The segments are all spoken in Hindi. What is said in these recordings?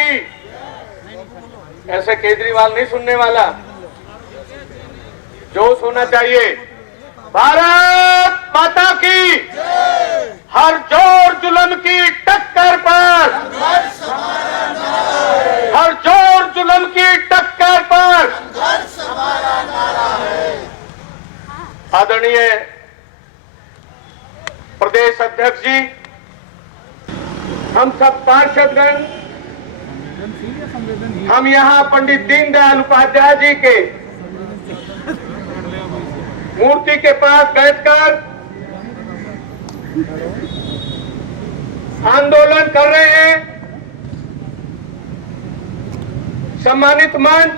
की। ऐसे केजरीवाल नहीं सुनने वाला, जोश होना चाहिए। भारत माता की, हर जोर जुल्म की टक्कर पर, हर जोर जुल्म की टक्कर पर। आदरणीय प्रदेश अध्यक्ष जी, हम सब पार्षदगण, हम यहाँ पंडित दीनदयाल उपाध्याय जी के मूर्ति के पास बैठकर आंदोलन कर रहे हैं। सम्मानित मंच,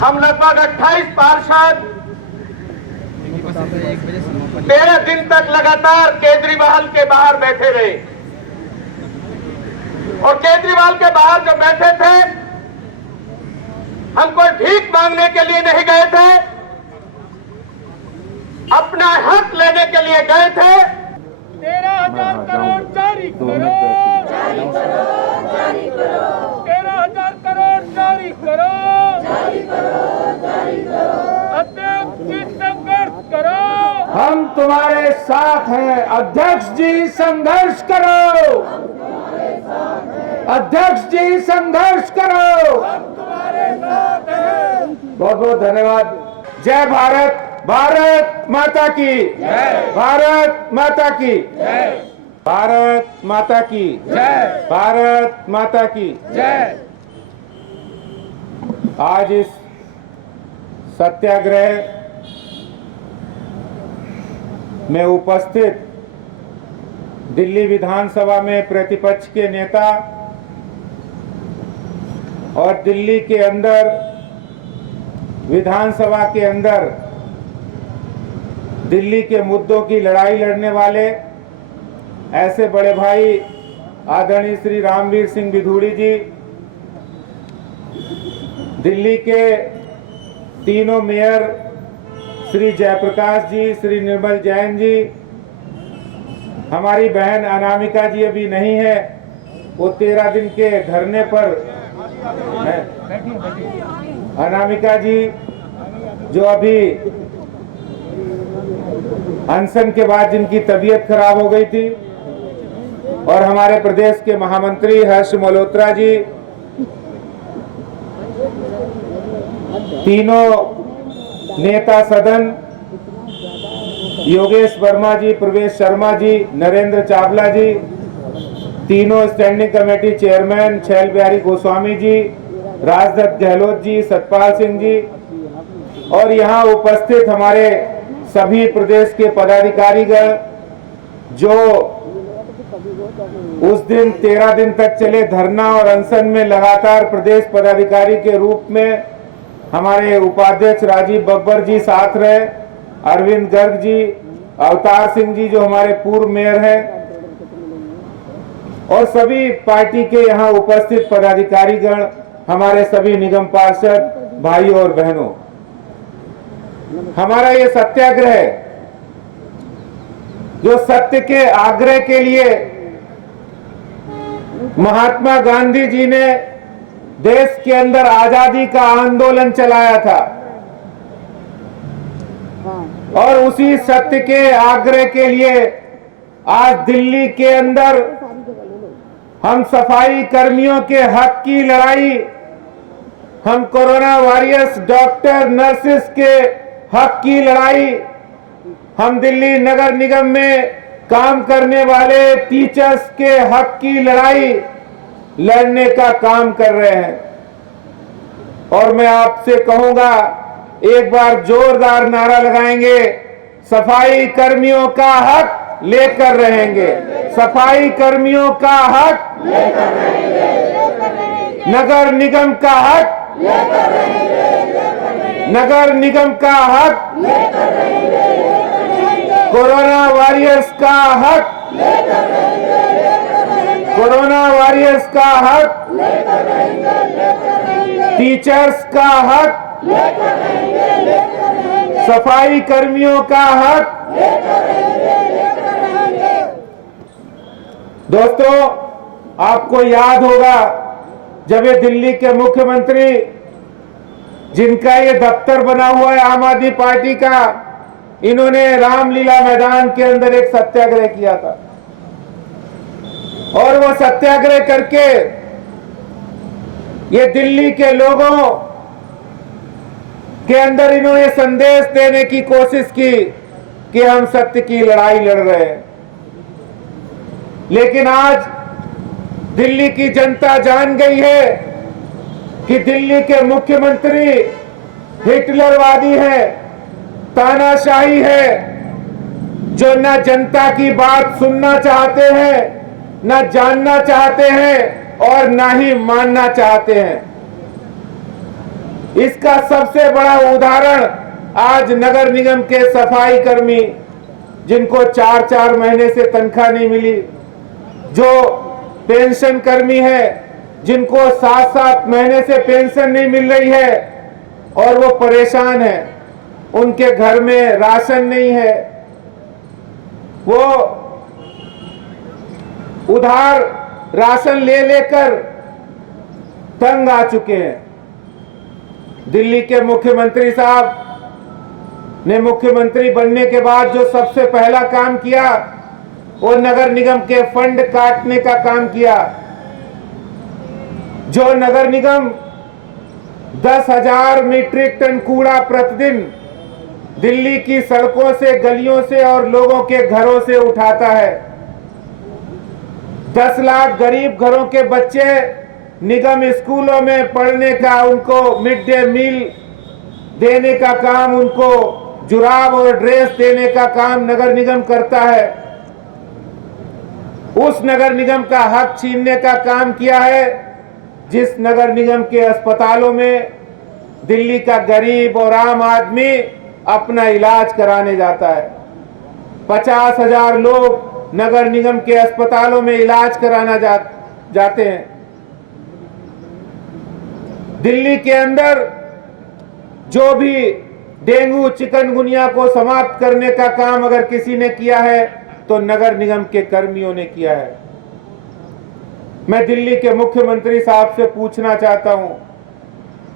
हम लगभग 28 पार्षद 13 दिन तक लगातार केजरीवाल के बाहर बैठे रहे। और केजरीवाल के बाहर जो बैठे थे, हम कोई भीख मांगने के लिए नहीं गए थे, अपना हक लेने के लिए गए थे। 13,000 करोड़ जारी करो, 13,000 करोड़ जारी करो, अध्यक्ष जी संघर्ष करो। हम तुम्हारे साथ हैं, अध्यक्ष जी संघर्ष करो, अध्यक्ष जी संघर्ष करो। बहुत बहुत धन्यवाद। जय भारत, भारत माता की जय, भारत माता की जय, भारत माता की जय, भारत माता की जय। आज इस सत्याग्रह में उपस्थित दिल्ली विधानसभा में प्रतिपक्ष के नेता और दिल्ली के अंदर विधानसभा के अंदर दिल्ली के मुद्दों की लड़ाई लड़ने वाले ऐसे बड़े भाई आदरणीय श्री रामवीर सिंह बिधूड़ी जी, दिल्ली के तीनों मेयर श्री जयप्रकाश जी, श्री निर्मल जैन जी, हमारी बहन अनामिका जी अभी नहीं है, वो 13 दिन के धरने पर है। अनामिका जी जो अभी अनशन के बाद जिनकी तबीयत खराब हो गई थी, और हमारे प्रदेश के महामंत्री हर्ष मल्होत्रा जी, तीनों नेता सदन, योगेश वर्मा जी, प्रवेश शर्मा जी, नरेंद्र चावला जी, तीनों स्टैंडिंग कमेटी चेयरमैन छैल बिहारी गोस्वामी जी, राजदत्त गहलोत जी, सतपाल सिंह जी, और यहाँ उपस्थित हमारे सभी प्रदेश के पदाधिकारीगण जो उस दिन 13 दिन तक चले धरना और अनशन में लगातार प्रदेश पदाधिकारी के रूप में हमारे उपाध्यक्ष राजीव बब्बर जी साथ रहे, अरविंद गर्ग जी, अवतार सिंह जी जो हमारे पूर्व मेयर हैं, और सभी पार्टी के यहाँ उपस्थित पदाधिकारीगण, हमारे सभी निगम पार्षद भाइयों और बहनों, हमारा ये सत्याग्रह जो सत्य के आग्रह के लिए महात्मा गांधी जी ने देश के अंदर आजादी का आंदोलन चलाया था, और उसी सत्य के आग्रह के लिए आज दिल्ली के अंदर हम सफाई कर्मियों के हक की लड़ाई, हम कोरोना वॉरियर्स डॉक्टर नर्सेस के हक की लड़ाई, हम दिल्ली नगर निगम में काम करने वाले टीचर्स के हक की लड़ाई लड़ने का काम कर रहे हैं। और मैं आपसे कहूंगा, एक बार जोरदार नारा लगाएंगे, सफाई कर्मियों का हक लेकर रहेंगे, सफाई कर्मियों का हक लेकर रहेंगे, नगर निगम का हक लेकर रहेंगे, नगर निगम का हक लेकर रहेंगे, कोरोना वॉरियर्स का हक लेकर रहेंगे, कोरोना वॉरियर्स का हक लेकर रहेंगे, टीचर्स का हक लेकर रहेंगे, सफाई कर्मियों का हक लेकर रहेंगे। दोस्तों, आपको याद होगा जब ये दिल्ली के मुख्यमंत्री, जिनका ये दफ्तर बना हुआ है आम आदमी पार्टी का, इन्होंने रामलीला मैदान के अंदर एक सत्याग्रह किया था और वो सत्याग्रह करके ये दिल्ली के लोगों के अंदर इन्होंने संदेश देने की कोशिश की कि हम सत्य की लड़ाई लड़ रहे हैं। लेकिन आज दिल्ली की जनता जान गई है कि दिल्ली के मुख्यमंत्री हिटलरवादी है, तानाशाही है, जो न जनता की बात सुनना चाहते हैं, न जानना चाहते हैं और न ही मानना चाहते हैं। इसका सबसे बड़ा उदाहरण आज नगर निगम के सफाई कर्मी, जिनको 4-4 महीने से तनख्वाह नहीं मिली, जो पेंशन कर्मी है जिनको 7-7 महीने से पेंशन नहीं मिल रही है और वो परेशान है, उनके घर में राशन नहीं है, वो उधार राशन ले लेकर तंग आ चुके हैं। दिल्ली के मुख्यमंत्री साहब ने मुख्यमंत्री बनने के बाद जो सबसे पहला काम किया वो नगर निगम के फंड काटने का काम किया। जो नगर निगम 10,000 मीट्रिक टन कूड़ा प्रतिदिन दिल्ली की सड़कों से, गलियों से और लोगों के घरों से उठाता है। 10 लाख गरीब घरों के बच्चे निगम स्कूलों में पढ़ने का, उनको मिड डे मील देने का काम, उनको जुराब और ड्रेस देने का काम नगर निगम करता है। उस नगर निगम का हक छीनने का काम किया है जिस नगर निगम के अस्पतालों में दिल्ली का गरीब और आम आदमी अपना इलाज कराने जाता है। 50,000 लोग नगर निगम के अस्पतालों में इलाज कराना जाते हैं। दिल्ली के अंदर जो भी डेंगू, चिकनगुनिया को समाप्त करने का काम अगर किसी ने किया है तो नगर निगम के कर्मियों ने किया है। मैं दिल्ली के मुख्यमंत्री साहब से पूछना चाहता हूं,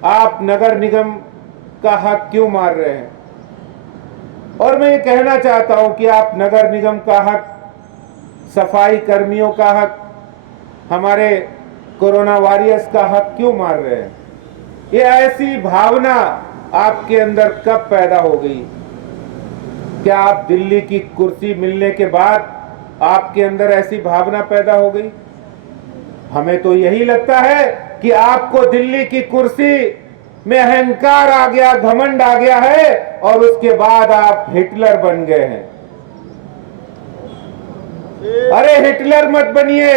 आप नगर निगम का हक क्यों मार रहे हैं? और मैं ये कहना चाहता हूं कि आप नगर निगम का हक, सफाई कर्मियों का हक, हमारे कोरोना वॉरियर्स का हक क्यों मार रहे हैं? ये ऐसी भावना आपके अंदर कब पैदा हो गई? क्या आप दिल्ली की कुर्सी मिलने के बाद आपके अंदर ऐसी भावना पैदा हो गई? हमें तो यही लगता है कि आपको दिल्ली की कुर्सी में अहंकार आ गया, घमंड आ गया है और उसके बाद आप हिटलर बन गए हैं। अरे हिटलर मत बनिए।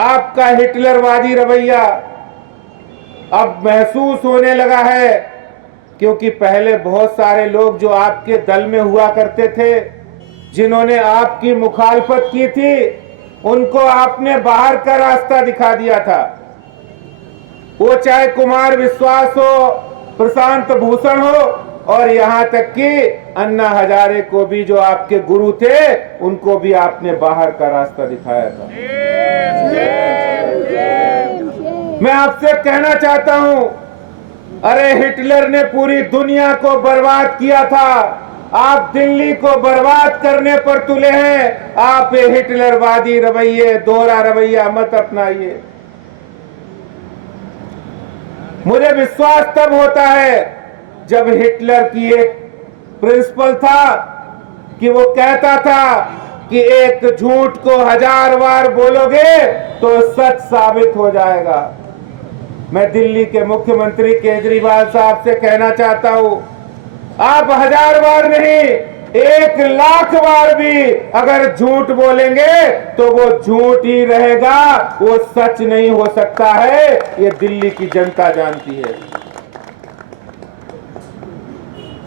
आपका हिटलरवादी रवैया अब महसूस होने लगा है, क्योंकि पहले बहुत सारे लोग जो आपके दल में हुआ करते थे, जिन्होंने आपकी मुखालफत की थी, उनको आपने बाहर का रास्ता दिखा दिया था। वो चाहे कुमार विश्वास हो, प्रशांत भूषण हो और यहां तक कि अन्ना हजारे को भी, जो आपके गुरु थे, उनको भी आपने बाहर का रास्ता दिखाया था। मैं आपसे कहना चाहता हूं, अरे हिटलर ने पूरी दुनिया को बर्बाद किया था, आप दिल्ली को बर्बाद करने पर तुले हैं। आप ये हिटलरवादी रवैये, दोहरा रवैया मत अपनाइए। मुझे विश्वास तब होता है जब हिटलर की एक प्रिंसिपल था कि वो कहता था कि एक झूठ को 1000 बार बोलोगे तो सच साबित हो जाएगा। मैं दिल्ली के मुख्यमंत्री केजरीवाल साहब से कहना चाहता हूं, आप 1000 बार नहीं, 1,00,000 बार भी अगर झूठ बोलेंगे तो वो झूठ ही रहेगा, वो सच नहीं हो सकता है। ये दिल्ली की जनता जानती है।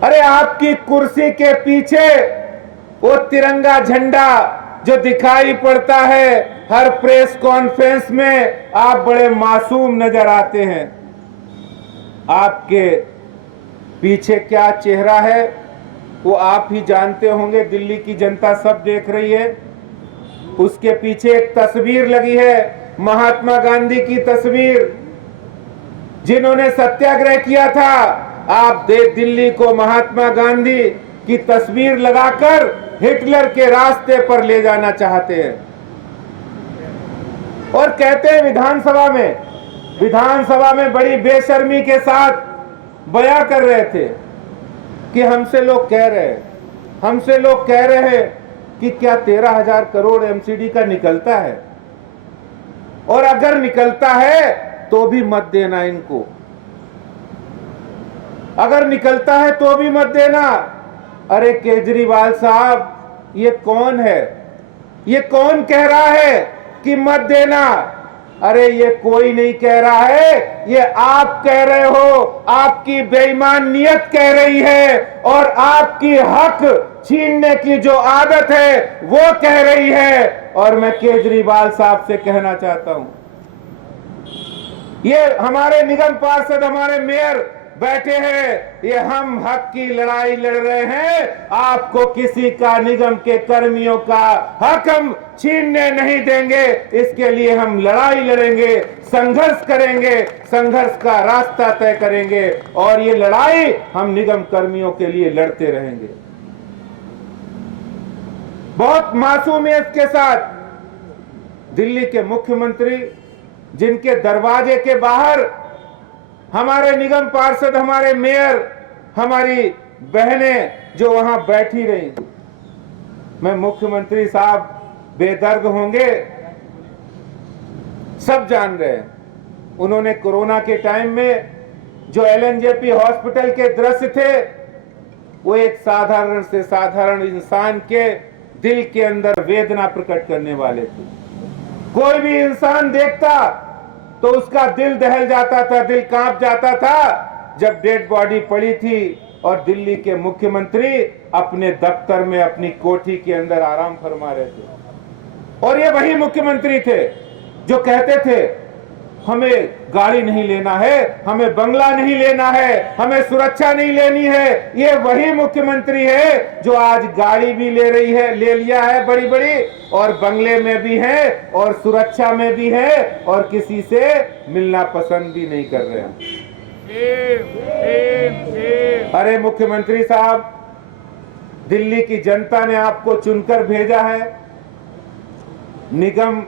अरे आपकी कुर्सी के पीछे वो तिरंगा झंडा जो दिखाई पड़ता है हर प्रेस कॉन्फ्रेंस में, आप बड़े मासूम नजर आते हैं। आपके पीछे क्या चेहरा है वो आप ही जानते होंगे, दिल्ली की जनता सब देख रही है। उसके पीछे एक तस्वीर लगी है, महात्मा गांधी की तस्वीर, जिन्होंने सत्याग्रह किया था। आप दिल्ली को महात्मा गांधी की तस्वीर लगाकर हिटलर के रास्ते पर ले जाना चाहते हैं। और कहते हैं विधानसभा में बड़ी बेशर्मी के साथ बयां कर रहे थे कि हमसे लोग कह रहे हैं कि क्या 13,000 करोड़ एमसीडी का निकलता है, और अगर निकलता है तो भी मत देना इनको, अगर निकलता है तो भी मत देना। अरे केजरीवाल साहब, ये कौन है? ये कौन कह रहा है कि मत देना? अरे ये कोई नहीं कह रहा है, ये आप कह रहे हो, आपकी बेईमान नियत कह रही है, और आपकी हक छीनने की जो आदत है वो कह रही है। और मैं केजरीवाल साहब से कहना चाहता हूं, ये हमारे निगम पार्षद, हमारे मेयर बैठे हैं, ये हम हक की लड़ाई लड़ रहे हैं। आपको किसी का, निगम के कर्मियों का हक हम छीनने नहीं देंगे। इसके लिए हम लड़ाई लड़ेंगे, संघर्ष करेंगे, संघर्ष का रास्ता तय करेंगे, और ये लड़ाई हम निगम कर्मियों के लिए लड़ते रहेंगे। बहुत मासूमियत के साथ दिल्ली के मुख्यमंत्री, जिनके दरवाजे के बाहर हमारे निगम पार्षद, हमारे मेयर, हमारी बहनें जो वहां बैठी रही, मैं मुख्यमंत्री साहब बेदर्द होंगे, सब जान रहे हैं। उन्होंने कोरोना के टाइम में जो एलएनजेपी हॉस्पिटल के दृश्य थे, वो एक साधारण से साधारण इंसान के दिल के अंदर वेदना प्रकट करने वाले थे। कोई भी इंसान देखता तो उसका दिल दहल जाता था, दिल कांप जाता था। जब डेड बॉडी पड़ी थी और दिल्ली के मुख्यमंत्री अपने दफ्तर में, अपनी कोठी के अंदर आराम फरमा रहे थे। और ये वही मुख्यमंत्री थे जो कहते थे हमें गाड़ी नहीं लेना है, हमें बंगला नहीं लेना है, हमें सुरक्षा नहीं लेनी है। ये वही मुख्यमंत्री है जो आज गाड़ी भी ले लिया है बड़ी बड़ी, और बंगले में भी है, और सुरक्षा में भी है, और किसी से मिलना पसंद भी नहीं कर रहे हैं। अरे मुख्यमंत्री साहब, दिल्ली की जनता ने आपको चुनकर भेजा है। निगम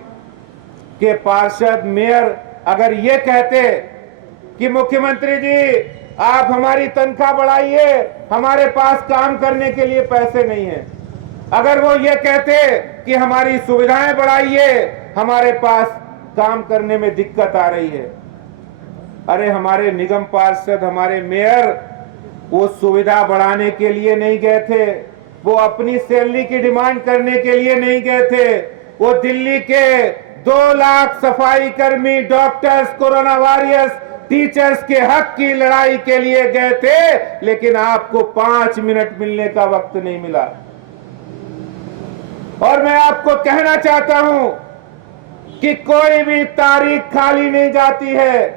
के पार्षद, मेयर अगर ये कहते कि मुख्यमंत्री जी आप हमारी तनख्वाह बढ़ाइए, हमारे पास काम करने के लिए पैसे नहीं है, अगर वो ये कहते कि हमारी सुविधाएं बढ़ाइए, हमारे पास काम करने में दिक्कत आ रही है, अरे हमारे निगम पार्षद, हमारे मेयर वो सुविधा बढ़ाने के लिए नहीं गए थे, वो अपनी सैलरी की डिमांड करने के लिए नहीं गए थे। वो दिल्ली के 2 लाख सफाई कर्मी, डॉक्टर्स, कोरोना वॉरियर्स, टीचर्स के हक की लड़ाई के लिए गए थे। लेकिन आपको 5 मिनट मिलने का वक्त नहीं मिला। और मैं आपको कहना चाहता हूं कि कोई भी तारीख खाली नहीं जाती है,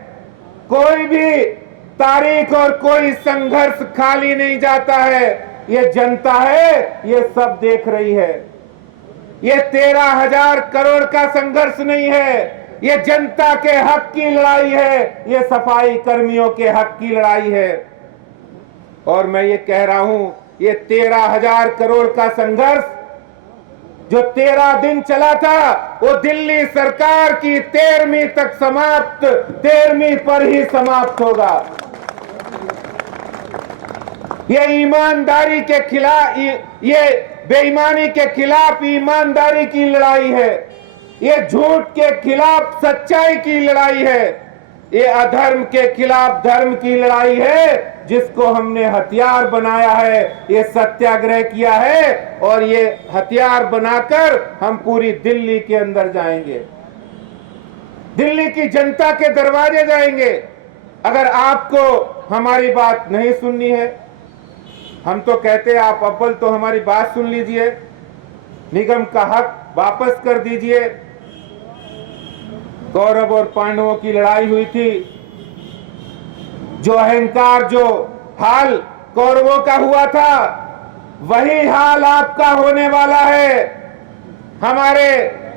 कोई भी तारीख और कोई संघर्ष खाली नहीं जाता है। ये जनता है, ये सब देख रही है। ये 13,000 करोड़ का संघर्ष नहीं है, ये जनता के हक की लड़ाई है, ये सफाई कर्मियों के हक की लड़ाई है। और मैं ये कह रहा हूं, ये 13,000 करोड़ का संघर्ष जो 13 दिन चला था, वो दिल्ली सरकार की 13वीं तक समाप्त, 13वीं पर ही समाप्त होगा। ये ईमानदारी के खिलाफ, ये बेईमानी के खिलाफ ईमानदारी की लड़ाई है, ये झूठ के खिलाफ सच्चाई की लड़ाई है, ये अधर्म के खिलाफ धर्म की लड़ाई है, जिसको हमने हथियार बनाया है, ये सत्याग्रह किया है, और ये हथियार बनाकर हम पूरी दिल्ली के अंदर जाएंगे, दिल्ली की जनता के दरवाजे जाएंगे। अगर आपको हमारी बात नहीं सुननी है, हम तो कहते हैं आप अव्वल तो हमारी बात सुन लीजिए, निगम का हक वापस कर दीजिए। कौरव और पांडवों की लड़ाई हुई थी, जो अहंकार, जो हाल कौरवों का हुआ था, वही हाल आपका होने वाला है। हमारे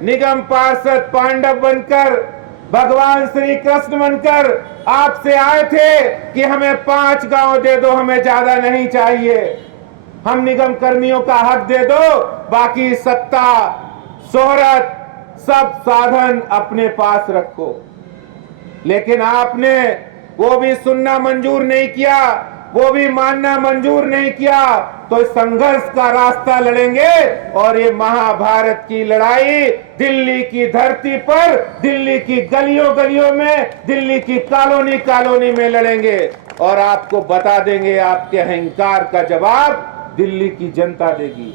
निगम पार्षद पांडव बनकर, भगवान श्री कृष्ण बनकर आपसे आए थे कि हमें 5 गांव दे दो, हमें ज्यादा नहीं चाहिए, हम निगम कर्मियों का हक दे दो, बाकी सत्ता शोहरत सब साधन अपने पास रखो। लेकिन आपने वो भी सुनना मंजूर नहीं किया, वो भी मानना मंजूर नहीं किया। तो संघर्ष का रास्ता लड़ेंगे और ये महाभारत की लड़ाई दिल्ली की धरती पर, दिल्ली की गलियों गलियों में, दिल्ली की कॉलोनी कॉलोनी में लड़ेंगे और आपको बता देंगे आपके अहंकार का जवाब दिल्ली की जनता देगी,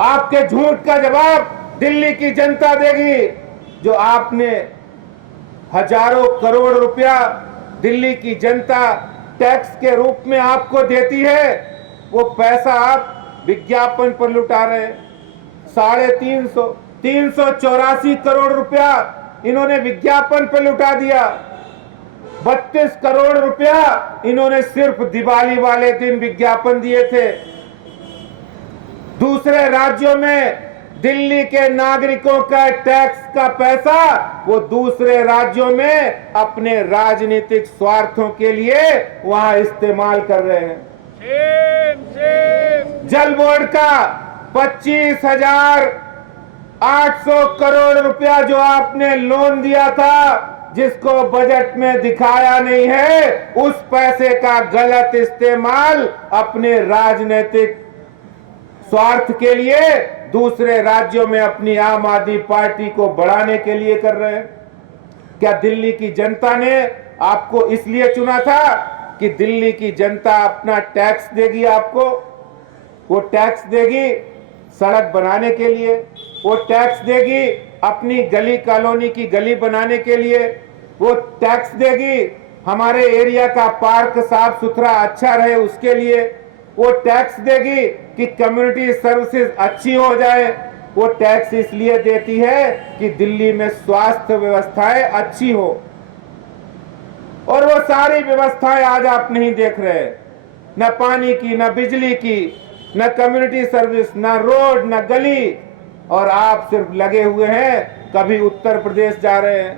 आपके झूठ का जवाब दिल्ली की जनता देगी। जो आपने हजारों करोड़ रुपया दिल्ली की जनता टैक्स के रूप में आपको देती है, वो पैसा आप विज्ञापन पर लुटा रहे हैं। 384 करोड़ रुपया इन्होंने विज्ञापन पर लुटा दिया। 32 करोड़ रुपया इन्होंने सिर्फ दिवाली वाले दिन विज्ञापन दिए थे। दूसरे राज्यों में दिल्ली के नागरिकों का टैक्स का पैसा वो दूसरे राज्यों में अपने राजनीतिक स्वार्थों के लिए वहां इस्तेमाल कर रहे हैं। जल बोर्ड का 25,800 करोड़ रुपया जो आपने लोन दिया था, जिसको बजट में दिखाया नहीं है, उस पैसे का गलत इस्तेमाल अपने राजनीतिक स्वार्थ के लिए दूसरे राज्यों में अपनी आम आदमी पार्टी को बढ़ाने के लिए कर रहे हैं। क्या दिल्ली की जनता ने आपको इसलिए चुना था कि दिल्ली की जनता अपना टैक्स देगी आपको? वो टैक्स देगी सड़क बनाने के लिए, वो टैक्स देगी अपनी गली कॉलोनी की गली बनाने के लिए, वो टैक्स देगी हमारे एरिया का पार्क साफ सुथरा अच्छा रहे उसके लिए, वो टैक्स देगी कि कम्युनिटी सर्विसेज अच्छी हो जाए। वो टैक्स इसलिए देती है कि दिल्ली में स्वास्थ्य व्यवस्थाएं अच्छी हो, और वो सारी व्यवस्थाएं आज आप नहीं देख रहे, न पानी की, न बिजली की, न कम्युनिटी सर्विस, न रोड, न गली। और आप सिर्फ लगे हुए हैं, कभी उत्तर प्रदेश जा रहे हैं,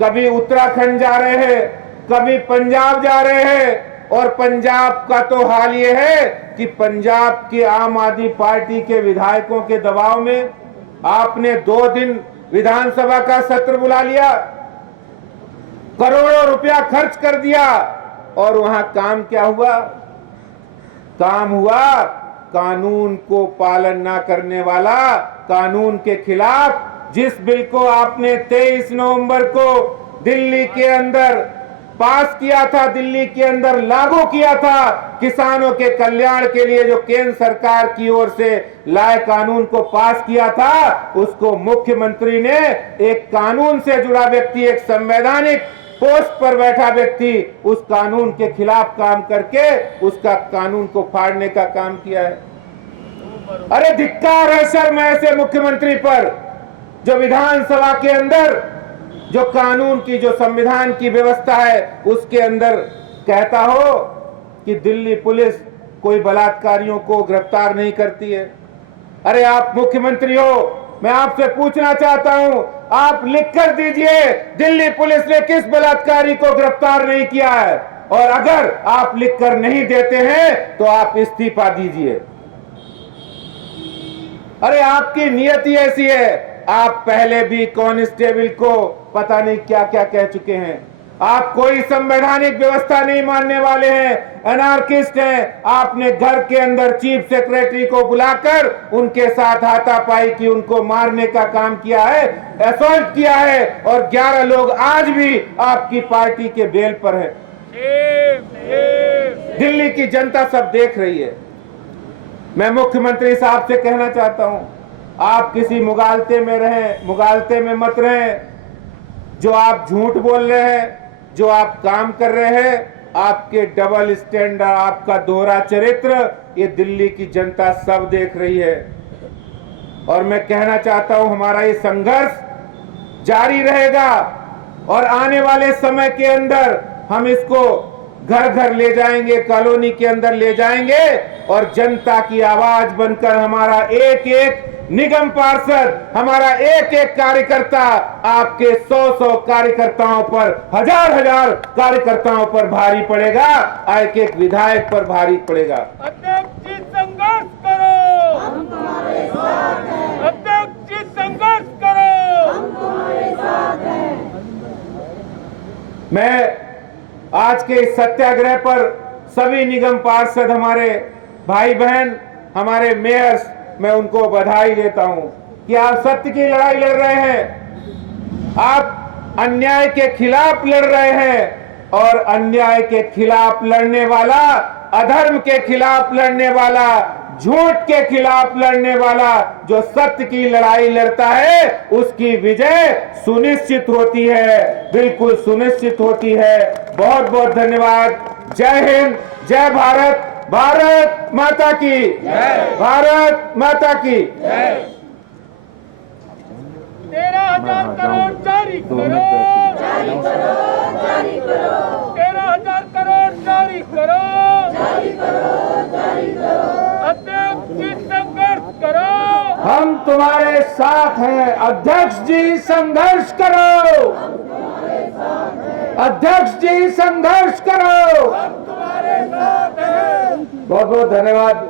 कभी उत्तराखंड जा रहे हैं, कभी पंजाब जा रहे हैं। और पंजाब का तो हाल ये है कि पंजाब के आम आदमी पार्टी के विधायकों के दबाव में आपने 2 दिन विधानसभा का सत्र बुला लिया, करोड़ों रुपया खर्च कर दिया, और वहां काम क्या हुआ? काम हुआ कानून को पालन ना करने वाला, कानून के खिलाफ जिस बिल को आपने 23 नवंबर को दिल्ली के अंदर पास किया था, दिल्ली के अंदर लागू किया था, किसानों के कल्याण के लिए जो केंद्र सरकार की ओर से लाए कानून को पास किया था, उसको मुख्यमंत्री ने एक कानून से जुड़ा व्यक्ति, एक संवैधानिक पोस्ट पर बैठा व्यक्ति, उस कानून के खिलाफ काम करके उसका कानून को फाड़ने का काम किया है। अरे धिक्कार है, शर्म है ऐसे मुख्यमंत्री पर जो विधानसभा के अंदर जो कानून की, जो संविधान की व्यवस्था है उसके अंदर कहता हो कि दिल्ली पुलिस कोई बलात्कारियों को गिरफ्तार नहीं करती है। अरे आप मुख्यमंत्री हो, मैं आपसे पूछना चाहता हूं, आप लिख कर दीजिए दिल्ली पुलिस ने किस बलात्कारी को गिरफ्तार नहीं किया है, और अगर आप लिख कर नहीं देते हैं तो आप इस्तीफा दीजिए। अरे आपकी नियति ऐसी है, आप पहले भी कांस्टेबल को पता नहीं क्या क्या कह चुके हैं। आप कोई संवैधानिक व्यवस्था नहीं मानने वाले हैं, अनार्किस्ट हैं। आपने घर के अंदर चीफ सेक्रेटरी को बुलाकर उनके साथ हाथापाई की, उनको मारने का काम किया है, असॉल्ट किया है, और 11 लोग आज भी आपकी पार्टी के बेल पर हैं। दिल्ली की जनता सब देख रही है। मैं मुख्यमंत्री साहब से कहना चाहता हूं, आप किसी मुगालते में रहें, मुगालते में मत रहें। जो आप झूठ बोल रहे हैं, जो आप काम कर रहे हैं, आपके डबल स्टैंडर्ड, आपका दोहरा चरित्र, ये दिल्ली की जनता सब देख रही है। और मैं कहना चाहता हूं, हमारा ये संघर्ष जारी रहेगा और आने वाले समय के अंदर हम इसको घर घर ले जाएंगे, कॉलोनी के अंदर ले जाएंगे और जनता की आवाज बनकर हमारा एक एक निगम पार्षद, हमारा एक एक कार्यकर्ता आपके 100-100 कार्यकर्ताओं पर, हजार-हजार कार्यकर्ताओं पर भारी पड़ेगा, एक एक विधायक पर भारी पड़ेगा। अध्यक्ष जी संघर्ष करो, हम तुम्हारे साथ हैं। अध्यक्ष जी संघर्ष करो, हम तुम्हारे साथ हैं। मैं आज के इस सत्याग्रह पर सभी निगम पार्षद, हमारे भाई बहन, हमारे मेयर्स, मैं उनको बधाई देता हूं कि आप सत्य की लड़ाई लड़ रहे हैं, आप अन्याय के खिलाफ लड़ रहे हैं और अन्याय के खिलाफ लड़ने वाला, अधर्म के खिलाफ लड़ने वाला, झूठ के खिलाफ लड़ने वाला जो सत्य की लड़ाई लड़ता है उसकी विजय सुनिश्चित होती है, बिल्कुल सुनिश्चित होती है। बहुत बहुत धन्यवाद। जय हिंद, जय भारत, भारत माता की जय, भारत माता की जय। 13,000 करोड़ जारी करो, जारी करो, जारी करो। 13,000 करोड़ जारी करो, जारी करो, जारी करो। अध्यक्ष जी संघर्ष करो, हम तुम्हारे साथ हैं। अध्यक्ष जी संघर्ष करो, अध्यक्ष जी संघर्ष करो, हम तुम्हारे साथ हैं। बहुत बहुत धन्यवाद।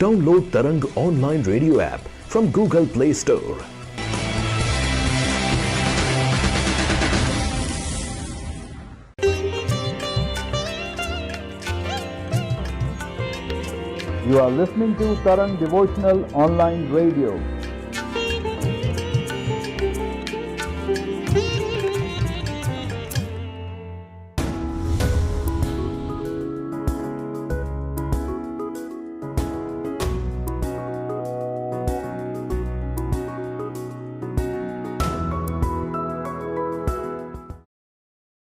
Download Tarang online radio app from Google Play Store. You are listening to Tarang Devotional Online Radio.